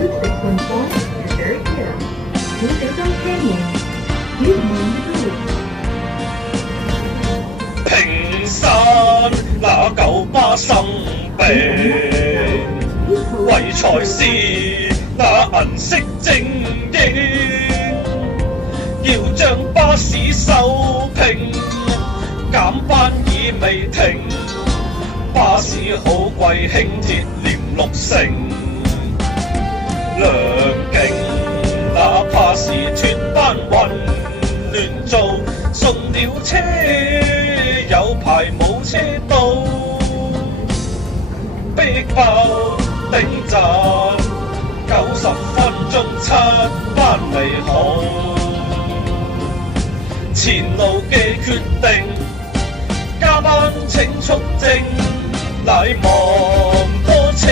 route 614 is very clear. Please don't canyon. Use mind the route. 屏山那舊巴生病，唯才是那銀色精英，要將巴士收拼，減班已未停，巴士好貴，輕鐵連6成，良景哪怕是脫班混亂做，送了車有排冇車到，逼爆頂站90分鐘7班未好，前路嘅決定加班請速證，乃望多車。